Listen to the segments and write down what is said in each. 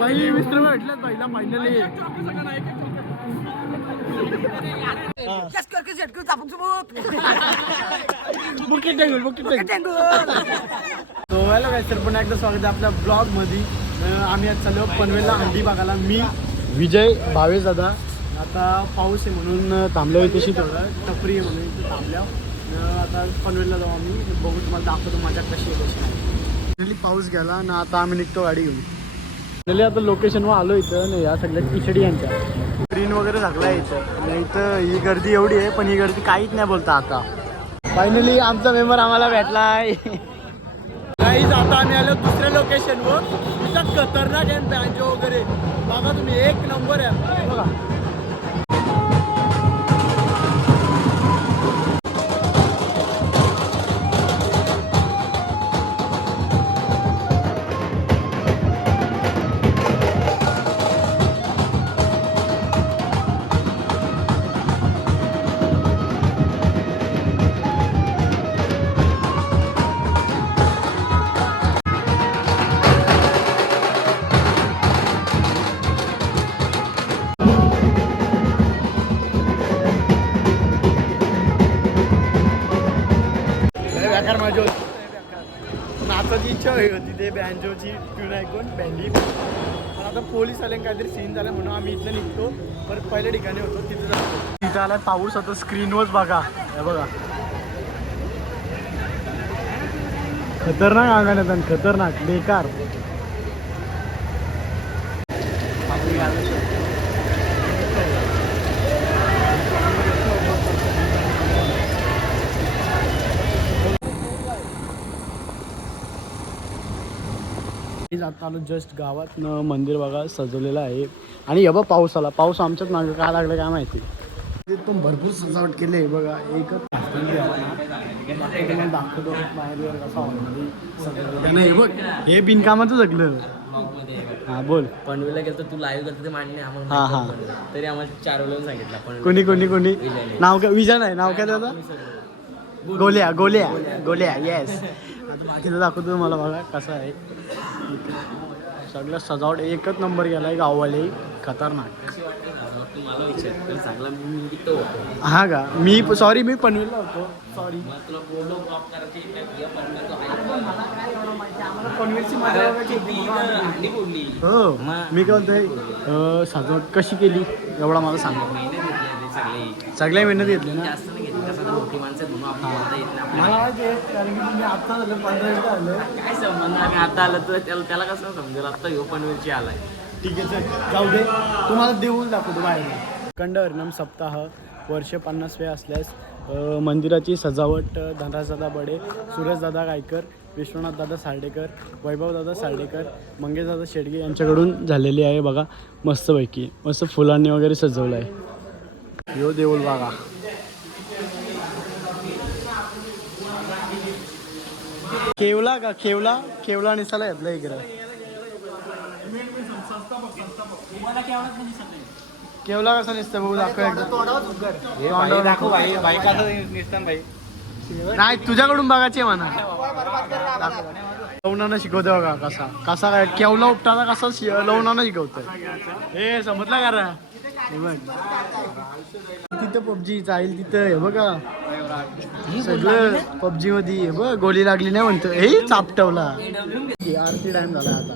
पहिली मिस्टर भेटलं पहिला फायनली तो हॅलो काय सर पुन्हा एकदा स्वागत आहे आपल्या ब्लॉग मध्ये. आम्ही आज चाललो पनवेलला हंडी बघायला. मी विजय भावेश दादा. आता पाऊस आहे म्हणून थांबलो इथेशी थोडं टपरी आहे म्हणून इथे थांबल्या. आता पनवेलला जाऊ आम्ही. बघू तुम्हाला दाखवतो माझ्या कशी आहे कशी नाही. पाऊस गेला ना आता आम्ही निघतो गाडी घेऊन. आता लोकेशनवर आलो इथं नाही या सगळ्या टी-शर्ट यांच्या स्क्रीन वगैरे सगळं आहे इथं. नाही तर ही गर्दी एवढी आहे पण ही गर्दी काहीच नाही बोलता. आता फायनली आमचा मेंबर आम्हाला भेटलाय. काहीच आता आम्ही आलो दुसऱ्या लोकेशनवर. इथं खतरनाक आहे बँजो वगैरे बघा तुम्ही. एक नंबर आहे बघा. नाचाची इच्छा होती ते बँजोची ट्यून ऐकून बँडी. पण आता पोलीस आले काहीतरी सीन झाला म्हणून आम्ही इथं निघतो. परत पहिल्या ठिकाणी होतो तिथे जातो. तिथं आला पाऊस आता स्क्रीनवरच बघा. हे बघा खतरनाक अंगाने खतरनाक बेकार. आता आलो जस्ट गावात मंदिर बघा सजवलेलं आहे. आणि हे बघ पाऊस आला. पाऊस आमच्याच मागे काय लागलं काय माहिती. तिथून भरपूर सजावट केली आहे बघा. एकच दाखवतो बाहेर कसं नाही. बघ हे बिनकामाचं जगलं. हा बोल. पनवेलला गेलो तू लाईव्ह करतो ते मान्य आम्हाला. हा हा तरी आम्हाला 4 वेळा सांगितलं. कोणी नाव काय विजय नाही. नाव काय त्याचं गोल्या गोल्या गोल्या येस. आता बाकीचं दाखवतो मला बघा कसं आहे. सगळं सजावट एकच नंबर गेला आहे. गाववाले खतरनाक. मला विचार चांगला मी तो होतो. हा का मी सॉरी मी पनवेलला होतो. सॉरी तुला बोललो ड्रॉप करायची पनवेलची बोलली. हो मी काय म्हणतोय सजावट कशी केली एवढा मला सांगा. सगळ्या मेहनत घेतली ना. जास्त नाही घेतली. कसं मोठी माणसं म्हणून आपण येत नाही. मला माहिती आहे कारण की तुम्ही आत्ता झालं 15 मिनिटं आलं. काय संबंध. आम्ही आता आलं तर त्याला कसं समजेल. आत्ता ह्यो पनवेलची आलाय. ठीक आहे चल जाऊ दे. तुम्हाला देऊन दाखवतो बाहेर. अखंड हरिनाम सप्ताह वर्ष 50वे असल्यास मंदिराची सजावट धनराजदादा बडे, सुरेशदादा गायकर, विश्वनाथदादा सार्डेकर, वैभवदादा सार्डेकर, मंगेशदादा शेडगे यांच्याकडून झालेली आहे बघा. मस्तपैकी मस्त फुलांनी वगैरे सजवलं आहे. यो देऊळ बघा. केवला का केवला केवला निसाला घेतला इकडं. केवला कसा निसतं बघू दाखव. नाही तुझ्याकडून बघायची म्हणा. लवणानं शिकवते बघा कसा कसा काय केवला उपटाचा कसा लवणानं शिकवतोय. हे समजलं का रा. तिथं पबजी जाईल तिथं हे बघा सगळं पबजी मध्ये. हे बघ गोली लागली नाही म्हणतो. हे चापटवला. आरती टाइम झाला आता.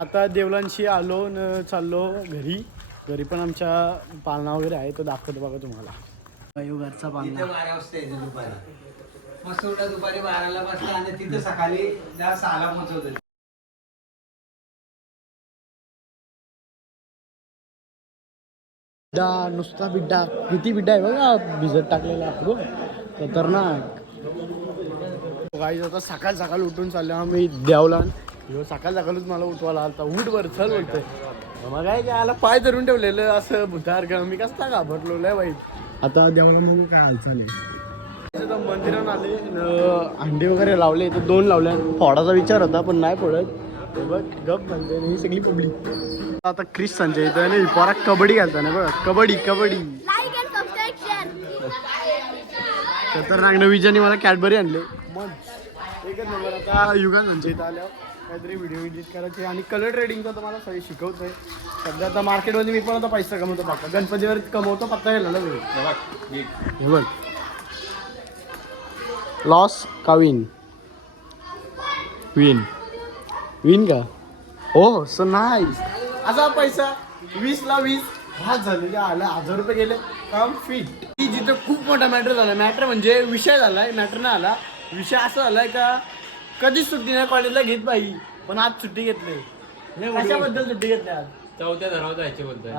आता देवलांशी आलो न चाललो घरी. घरी पण आमच्या पाळणा वगैरे आहे तो दाखवतो बघा तुम्हाला. घरचा पाळणा मस्त उठा दुपारी 12ला बसला आणि तिथं सकाळी 6ला पोहोचवतो. नुसता बिड्डा किती बिड्डा आहे बघा भिजत टाकलेला बघ खतरनाक. काही आता सकाळ सकाळ उठून चाललो आम्ही देवला. सकाळ सकाळच मला उठवायला आलता उठ वर चल बोलतोय. मग काय आला पाय धरून ठेवलेलं असं भुतार का मी कसला घाबरलो लय वाईट. आता देवाला मग काय हालचाल आहे. मंदिरात आले अंडे वगैरे लावले तर 2 लावल्या. फोडाचा विचार होता पण नाही फोडत. बघ गप म्हणते ही सगळी पब्लिक. आता क्रिस संजय इथं नाही पोरा कबड्डी घालता ना बघ कबड्डी कबड्डी. खतरनाक नवीजाने मला कॅडबरी आणले मग एकच नंबर. आता युगान संजय इथं आल्यावर काहीतरी व्हिडिओ एडिट करायचे आणि कलर ट्रेडिंगचा तर मला सगळी शिकवतोय. सध्या आता मार्केटमध्ये मी पण आता पैसा कमवतो पक्का. गणपतीवर कमवतो पत्ता गेला ना हे बघ. लॉस का विन विन विन का हो सो नाईस. असा पैसा 20ला 20 हात झाले आला 1000 रुपये गेले काम फिट. जिथं खूप मोठा मॅटर झाला. मॅटर म्हणजे विषय झालाय मॅटर नाही आला. विषय असा झालाय का कधीच सुट्टी नाही कॉलेजला घेत बाई पण आज सुट्टी घेतली. कशाबद्दल सुट्टी घेतली आज? 4थ्या धराव जायचे बोलतोय.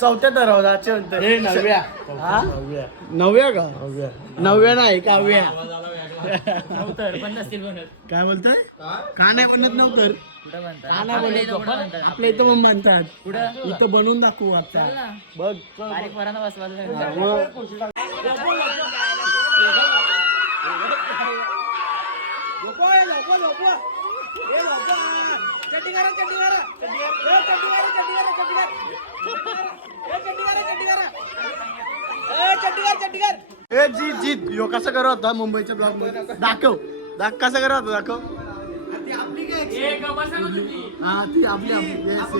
4थ्या दरवाजाचे म्हणतोय. 9व्या का 9व्या नाही 11व्या. पण नसतील म्हणत. काय बोलतोय का नाही म्हणत नव्हतं का नाही बनवत आपल्या इथं पण म्हणतात इथं बनवून दाखवू आता बघ जीत जीत यो कसं करत होता मुंबईच्या ब्लॉग मध्ये दाखव कसं करत होता दाखव. हा ती आपली येस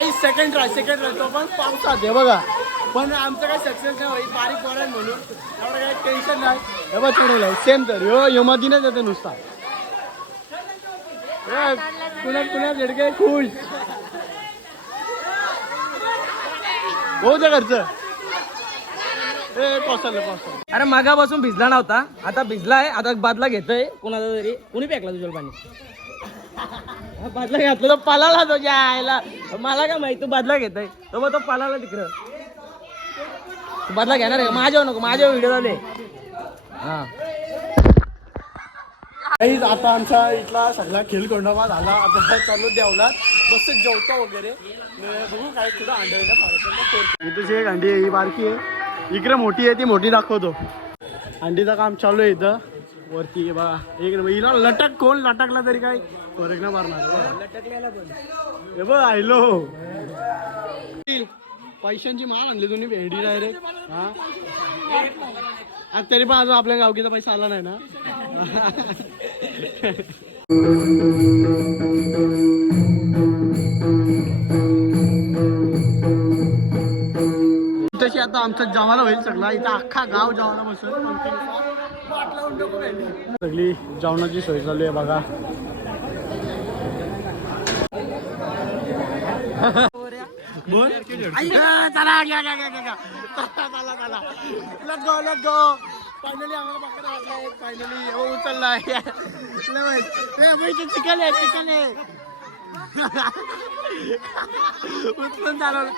येस सेकंड ट्राय तो पण पावसात आहे बघा. पण आमचं काय सक्सेस नाही होईल बारीक पोर आहे म्हणून एवढं काही टेन्शन नाही. हे बघ चिडूला सेम तर यमादीनच येते नुसता कुणा झेडके खुश हो त्या घरचं. अरे मागापासून भिजला नव्हता आता भिजलाय. आता बादला घेतोय कोणाचा तरी. कोणी फेकला तुझ्या पाणी बादला घातलं तो पालाला तो आयला. मला काय माहिती तू बादला घेतोय तो मग तो पालाला तिकडं. तू बादला घेणार आहे माझ्यावर नको माझ्यावर व्हिडिओ झाले. हा आता आमचा इथला सगळा खेळकोंडावा झाला. आता चालू देवलात मस्त जेवतो वगैरे बघू काय कुठं अंडे. इथेच एक अंडी आहे ही बारकी आहे इकडे मोठी आहे ती मोठी दाखवतो. अंडीचं काम चालू आहे इथं वरती बघा. एक हिला लटक कोण लटकला तरी काय फरक नाही मारणार. लटकलेला पण हे बघ आयलो पैशांची माळ आणली तुम्ही भेंडी डायरेक्ट. हा तरी पण अजून आपल्या गावकीचा पैसा आला नाही ना. तशी आता आमचा जेवायला होईल सगळा. इथं अख्खा गाव जेवायला बसून सगळी जेवणाची सोय चालू आहे बघा. बोल चला घ्या चला लेट्स गो फायनली आम्हाला पकडा वाटलाय. फायनली उचललाय चिकन आहे उचलून चालवलं.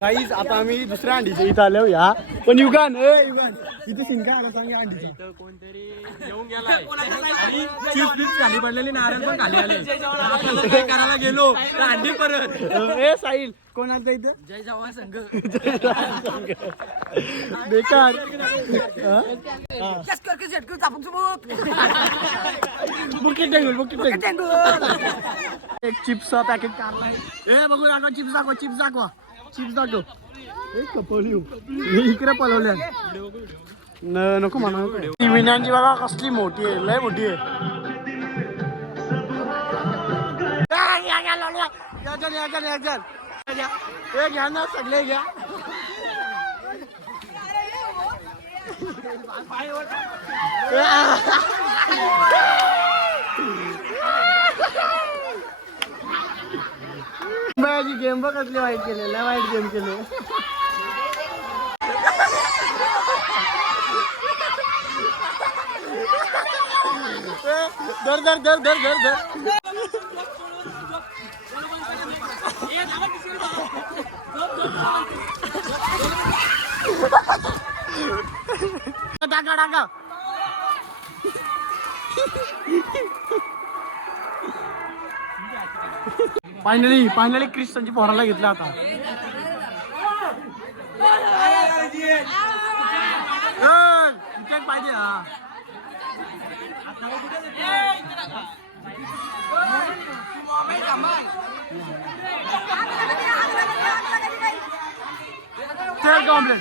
काहीच आता आम्ही दुसऱ्या अंडीच्या इथं आलो या पण युगान इथे सीन काय आला सांग या अंडीची. कोणतरी येऊन गेला आणि चिप्स खाली पडलेली नारळ पण खाली आले काय करायला गेलो तर अंडी परत. ए साहिल कोण आलं इथं? जय जवान संघ बेकार. बुकिट टेंगुल एक चिप्सचा पॅकेट काढलाय. ए बघू दाखवा चिप्स दाखवा. एक कपल येऊ इकडे पळवल्या. नको म्हणा. ती विनांची बघा कसली मोठी आहे, लय मोठी आहे. हे घ्या ना सगळे घ्या. गेम बघ कसली वाईट केले, लय वाईट गेम केले. धर टाका. फायनली क्रिस्टनची पोराला घेतला आता. इथे पाहिजे. तेल कॉम्प्लेट.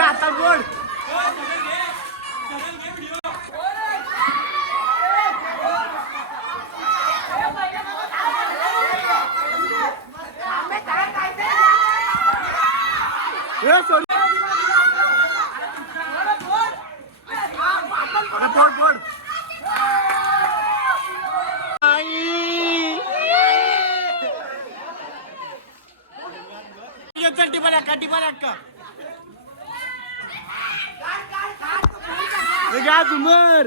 आता गोड. झुमर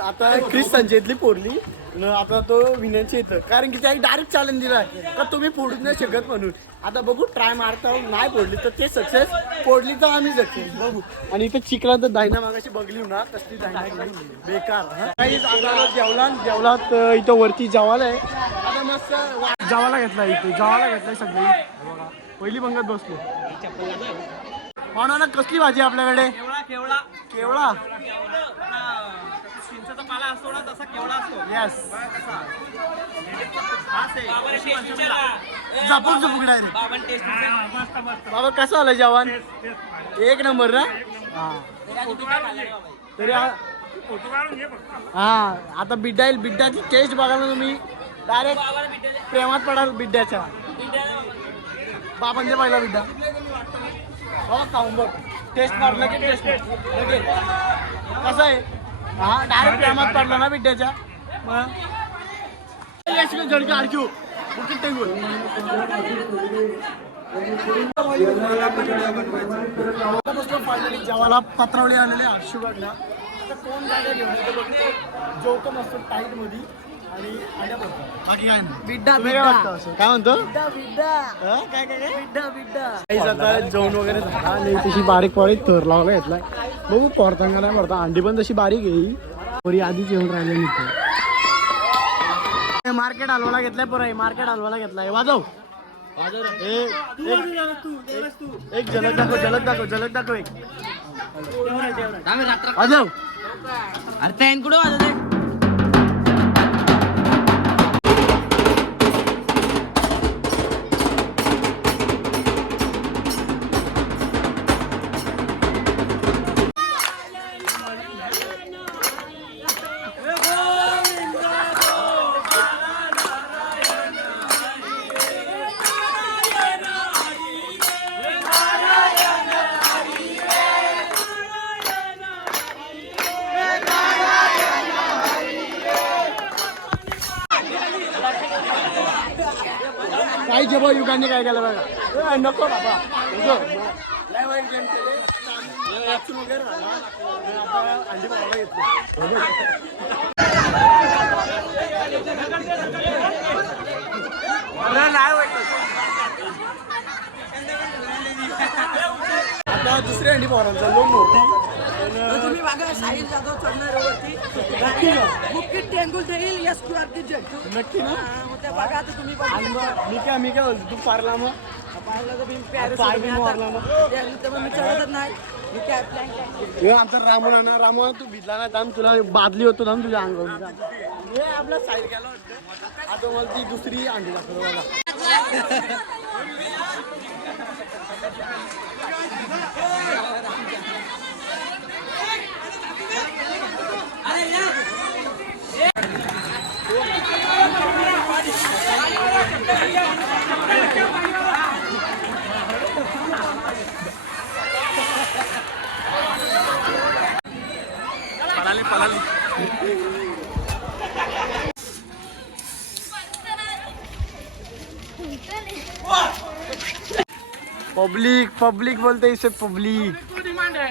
आता क्रिस संजयतली पोरली आता तो विनयची येतं, कारण की त्याने डायरेक्ट चॅलेंज दिला का तुम्ही फोडूच नाही शकत म्हणून. आता बघू ट्राय मारता, नाही फोडली तर ते सक्सेस, फोडली तर आम्ही सक्सेस बघू. आणि इथे चिकला तर दायना मागाशी बघली ना कसली दायना बेकार. आता जेवलात इथं वरती जेवायला आहे. आता मस्त जेवायला घेतलाय सगळी. पहिली पंगत बसलो. म्हणून कसली भाजी आपल्याकडे? केवळा चिंचेचा पाला असतो ना तसा केवढा असतो. यस. झापूक डायरेक्ट. बाबा कसं आलं जेवण? एक नंबर ना. तरी हा आता बिड्डाची टेस्ट बघायला तुम्ही डायरेक्ट प्रेमात पडाल बिड्ड्याच्या. बाबांचे पहिला बिड्डा हो खाऊन बघ. टेस्ट मारलं की टेस्ट कसं आहे. हा डायरेक्ट प्रेमात पडला ना बिड्ड्याच्या. झडके आरक्यू बुकिट टेंगुल. फायनली जेवायला पत्रावळी आलेले हर्षुबागला. कोण जागा घेऊन जेवतो मस्त टाईट मध्ये आणि आल्या बोलतो. बाकी काय नाही. बिड्डा काय म्हणतो? आता जेवण वगैरे झाला आणि तशी बारीक थर लावला घेतलाय. बघू पोरतांगा नाही पडता. अंडी पण तशी बारीक आहे. पोरी आधीच येऊन राहिले नाही. मार्केट हलवायला घेतलाय पोराई. मार्केट हलवायला घेतलाय. वाजव एक झलक दाखव एक वाजव. अरे त्यान कुठं वाजत? काही जेव्हा युगाने काय केलं बघा नको बाबा लय वाईट गेम केले वगैरे अंडी पाहायला घेतली आता दुसरी अंडी पोरांचा लोन मोठी तुम्ही बघा साहिल जाधव चढणार वरती बुकिट टेंगुल देईल यस क्यू आर की जेट नक्की ना मग ते बघा आता तुम्ही आणि मग मी काय बोलतो तू पारला मग पाहिलं तर मी पॅरिस पाय बी मारला मग त्यानंतर मग मी चढतच नाही मी काय प्लॅन हे आमचा रामू तू भिजला ना थांब तुला बादली होतो थांब तुझ्या अंगावर हे आपला साईड गेला वाटतं आता मला ती दुसरी अंडी दाखवतो बघा पब्लिक बोलते इसे पब्लिक डिमांड है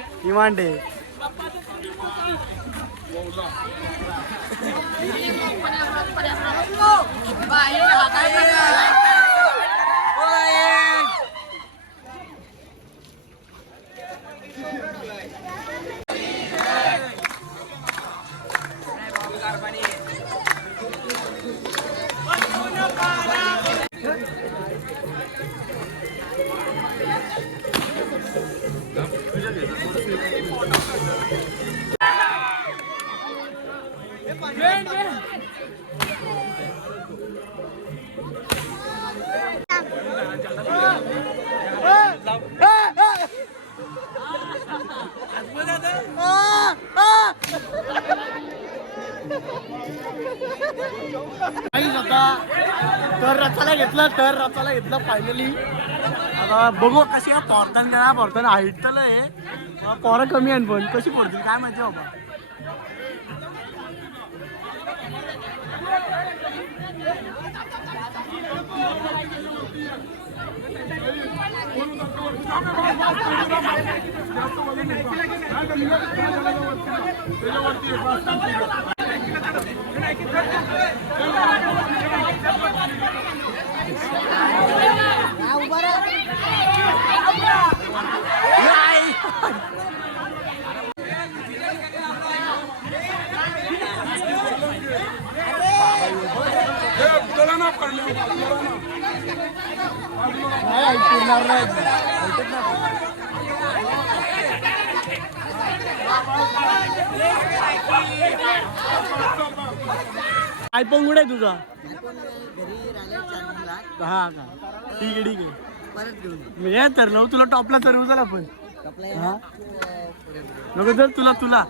तर रचाला घेतलं फायनली आता बघू कशी पोरतान हाईट तर आहे पोरं कमी आहे पण कशी पडतील काय माहिती बाबा आयफोन कुठे आहे तुझा हा का ठीक आहे मी तर नऊ तुला टॉपला तर चला पण नको जर तुला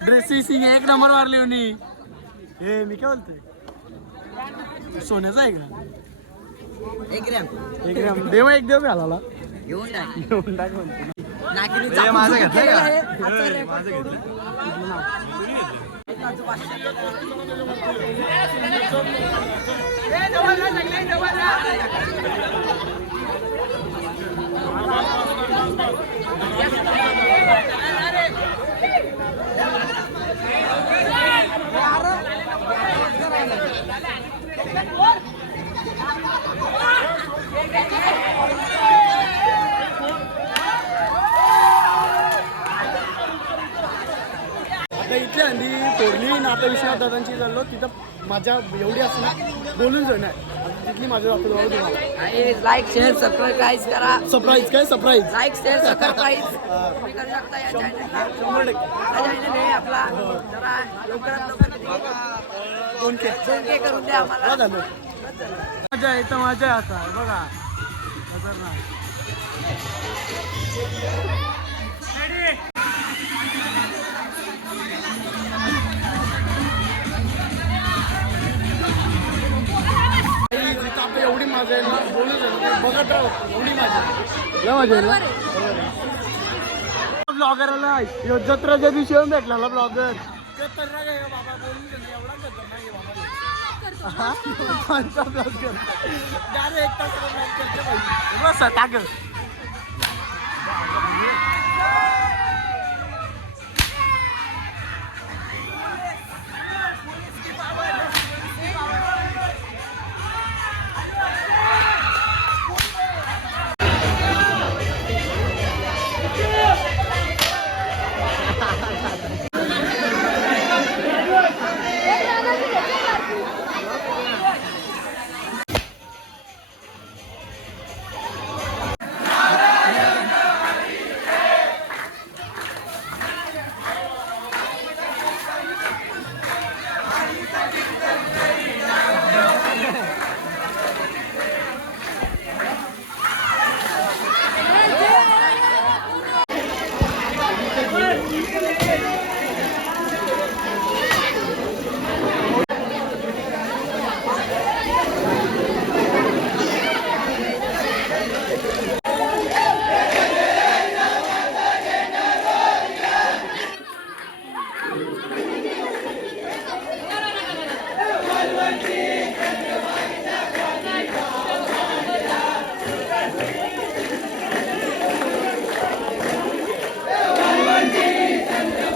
ड्रेसिंग एक नंबर मारली होनी हे मी काय बोलतोय सोन्याचा आहे का एक ग्रॅम देव एक देव घालाला घेऊन घेऊन टाक म्हणतो टाक माझं घेतलं आता इथे अंडी तोडली ना आता विश्वनाथ दादांची चाललो तिथं माझ्या एवढी असणार बोलून जाणार तिथली माझ्या जातो जवळ तुम्हाला लाईक शेअर सबस्क्राईब करा सरप्राईज काय सरप्राईज लाईक शेअर सबस्क्राईब तुम्ही करू शकता या चॅनलला 100% चॅनल आहे आपला जरा लवकरात लवकर 2K करून द्या आम्हाला झालं मजा येतं मजा आता बघा खतरनाक एवढी मजा येईल ना बोलूच बघत राहू एवढी मजा येईल ब्लॉगरला जत्राच्या दिवशी येऊन भेटला ब्लॉगर बाबा बोलून एवढा खतरनाक आहे बाबा करतो कोणचा ब्लॉग कर गाडी एक तास ब्लॉग करते पाहिजे बस टाक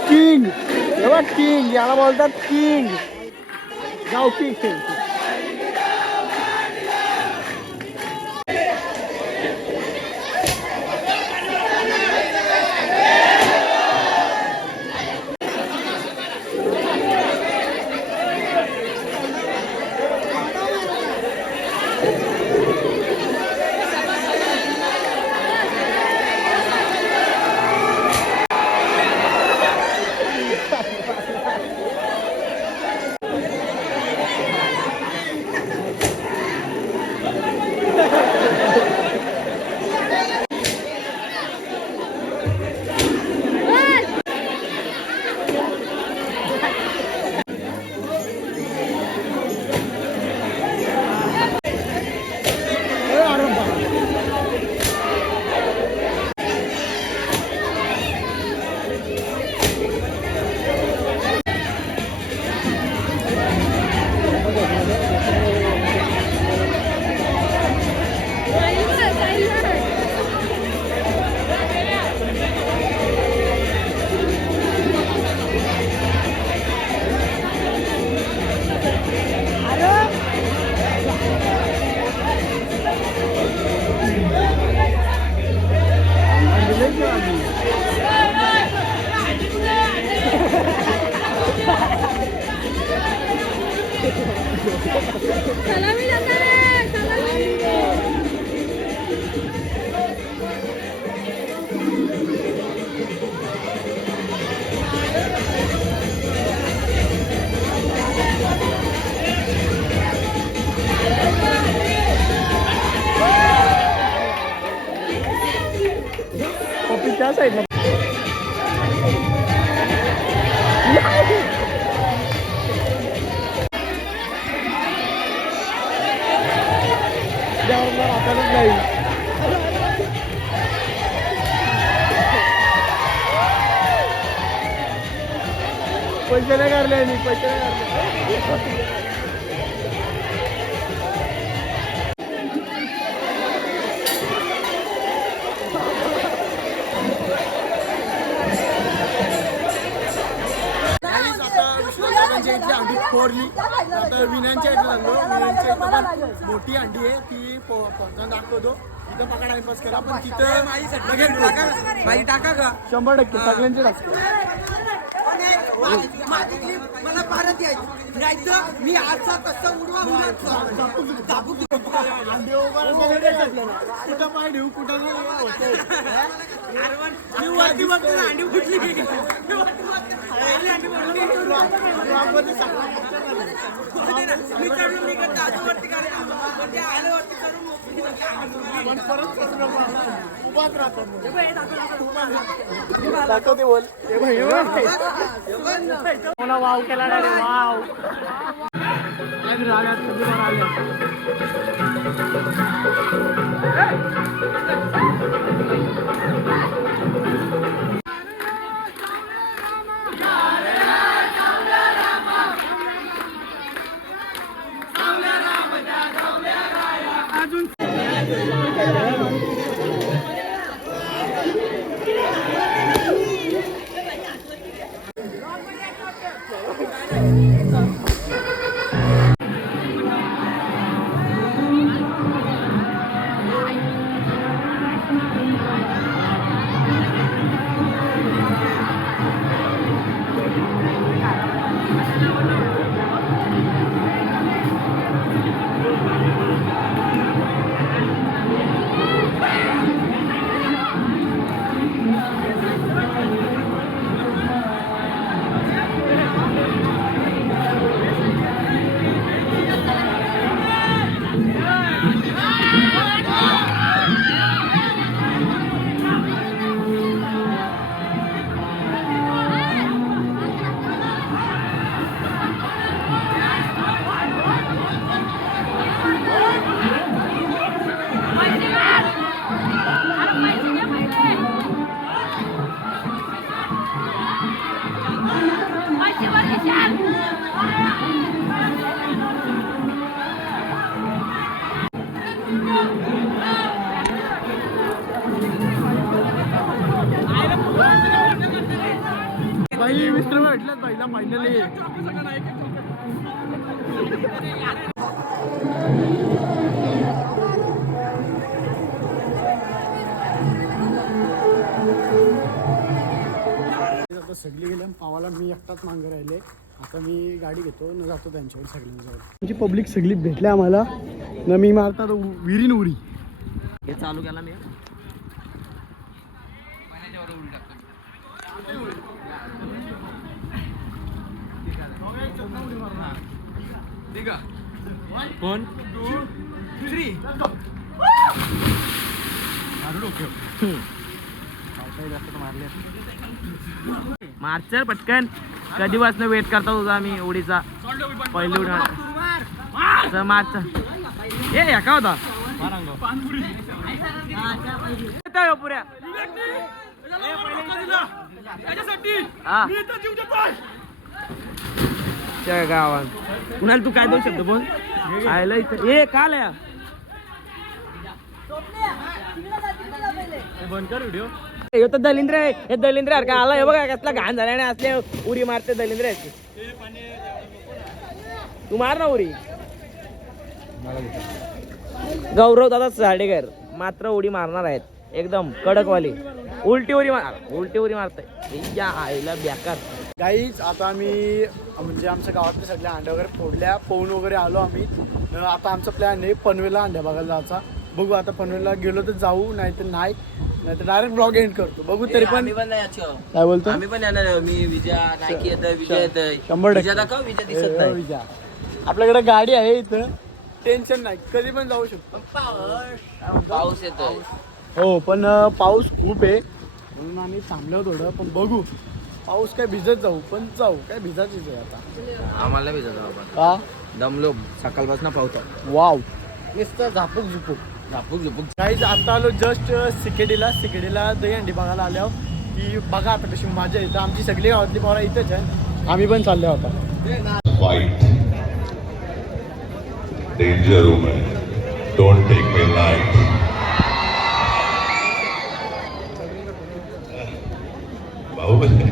किंग एवढा किंग याला बोलतात किंग जाऊ किंग सलामी जाणार आहे, सलामी. पप्पी त्या साईडला आपल्यालाच नाही पैसे नाही काढले मी पैसे नाही काढले अंडी फोडली आता विनांच्या इथे लागलो विनांच्या इथं पण मोठी अंडी आहे ती फोडताना दाखवतो तिथं पका टाइमपास करा पण तिथं माझी टाका का 100% सगळ्यांचे टाकतो मला भारत यायची नाही तर मी आजचा कसं उडवा अंडी कुठं पाय ठेवू कुठं मी वरती बघतो अंडी फुटली दाखवते बोल मला वाव केला ना रे वाव रागात कधी आले काही मिस्टर म्हटलं पहिला फायनली आता सगळी गेले पावाला मी एकटाच मागं राहिले. आता मी गाडी घेतो न जातो त्यांच्यावर सगळ्यांजवळ. म्हणजे पब्लिक सगळी भेटले आम्हाला न मी मारतात विहिरीन उरी. हे चालू केला मी कोण मार्चर पटकन कधीपासून वेट करता तुझा मी उडीचा पहिली उडी मार्च ए का होता पुऱ्या गावात कुणाला तू काय देऊ शकतो बोल आयला इथं ए काल या बंद कर व्हिडिओ. हे तर दलिंद्र आहे. हे दलिंद्र का आला हे बघा कसला घाण झाला आणि असले उरी मारते दलिंद्र. तू मार ना उरी. गौरव दादा साडेकर मात्र उडी मारणार आहेत एकदम कडकवाली. उलटी उडी मारताय आईला बेकार. गाईच आता आम्ही म्हणजे आमच्या गावातले सगळ्या अंड्या वगैरे फोडल्या पोहून वगैरे आलो आम्ही. आता आमचा प्लॅन आहे पनवेलला अंड्या बघायला जायचा. बघू आता पनवेलला गेलो तर जाऊ नाही तर डायरेक्ट ब्लॉग एंड करतो. बघू तरी पण काय बोलतो आम्ही पण येणार. मी विजय नायकी येतोय विजय येतोय 100% दाखव विजय दिसत नाही. विजय आपल्याकडे गाडी आहे इथं टेन्शन नाही कधी पण जाऊ शकतो. पाऊस येतोय हो पण पाऊस खूप आहे म्हणून आम्ही थांबलो थोडं. पण बघू पाऊस काय भिजत जाऊ पण जाऊ काय भिजायचीच आहे आता आम्हाला भिजत आपण का दमलो सकाळपासून पावतो. वाव नुसतं झापूक झुपूक. काहीच आता आलो जस्ट सिकेडीला दहीहंडी बघायला आल्यावर की बघा आता कशी मजा येतं. आमची सगळी गावातली पोरं इथंच आहे. आम्ही पण चाललो होता. Fight. Danger woman. Don't take me light. Baahubali.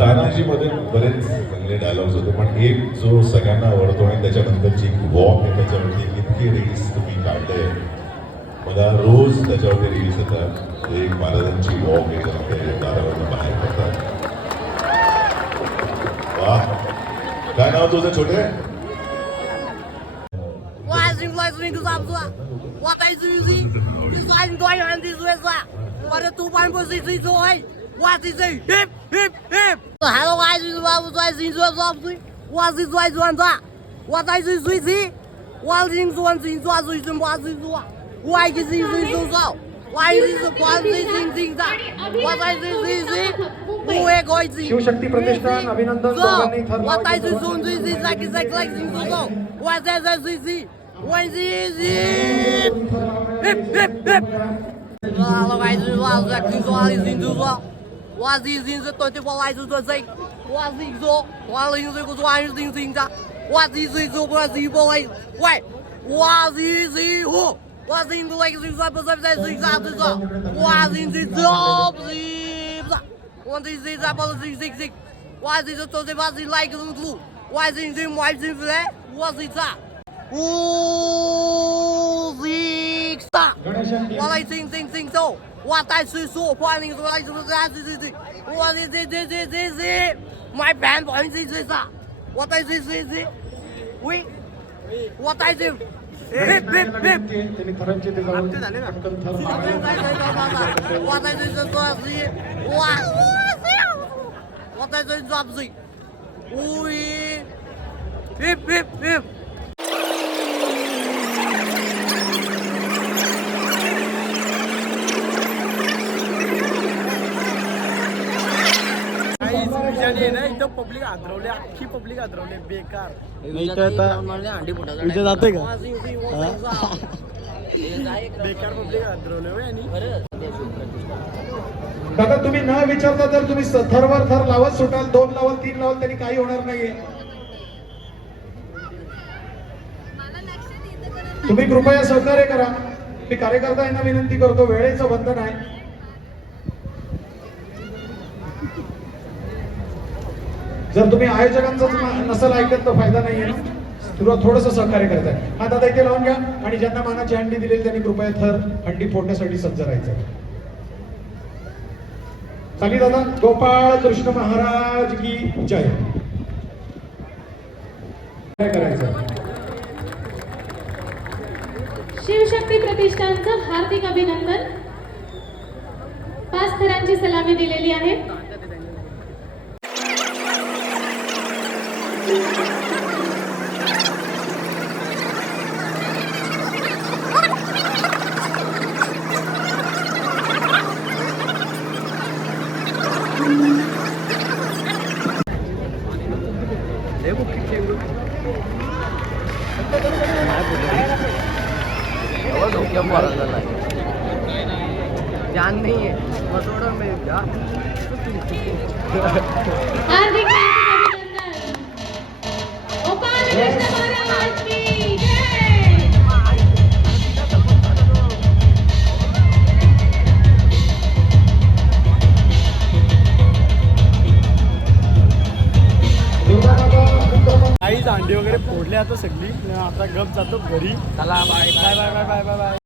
तानाजीमध्ये बरेच चांगले डायलॉग्स होते पण एक जो सगळ्यांना आवडतो आणि त्याच्यानंतरची वॉक आहे त्याच्यावरती इतकी रील्स तुम्ही काढले. मला रोज त्याच्यावरती रील्स येतात. एक महाराजांची वॉक आहे ते दारावरून बाहेर पडतात. वा काय नाव तुझं छोटे? What is it? Hip, hip, hip! Hello guys, this is Babu Zai Zin Zua Zua Zui. What is Zai Zuan Zua? What is it Zui Zi? What is Zuan Zin Zua Zui Zin What is Zua? Why is it Zui Zui Zua? Why is it Quan Zi Zin Zin Zua? What is it Zui Zi? Who is Goi Zi? Shivshakti प्रतिष्ठान अभिनंदन दोघांनी ठरलं. What is it Zun Zui Zi Zaki Zaki Zaki Zin Zua Zua? What is it Zui Zi? When Zi Zi? Hip, hip, hip! Hello guys, this is Babu Zai Zin Zua Zua. 我是认识对对我来自做谁？我是说，我认识个专业认识的，我是谁做不是不会？喂，我是谁乎？我是认识个谁不是在谁啥子说？我认识做不是不是？我是谁啥不是谁谁？我是说做谁把谁来个人图？我是认识外认识的，我是啥？我是啥？我来认识做。我带水说，欢迎说来什么啥子子子，我这买盘盘子是啥？我带水，喂，我带水，别，त्यांनी थरांची ते जाऊन我带水是做事，我带水做事，喂，别。एकदम public आदरवले अख्खी public आदरवले बेकार. विजय जातोय का बेकार public आदरवले आणि दादा तुम्ही न विचारता जर तुम्ही थरवर थर लावत सुटाल 2 लावल 3 लावल तरी काही होणार नाहीये. तुम्ही कृपया सहकार्य करा. मी कार्यकर्ता यांना विनंती करतो, वेळेचं बंधन आहे. जर तुम्ही आयोजकांचं नसेल ऐकत तर फायदा नाहीये ना. थोडस सहकार्य करताय. हा दादा इथे लावून घ्या आणि ज्यांना मानाची हंडी दिलेली त्यांनी कृपया थर हंडी फोडण्यासाठी सज्ज राहायचं. चाली दादा. गोपाळ कृष्ण महाराज की जय. काय करायचं? शिवशक्ती प्रतिष्ठानचं हार्दिक अभिनंदन. 5 थरांची सलामी दिलेली आहे. ध्यान नहीं है हार्दिक अभिनंदन. गोपाळ कृष्ण महाराज की जय. काहीच अंडी वगैरे फोडले आता सगळी. आता गप जातो घरी. चला bye bye bye bye bye bye bye.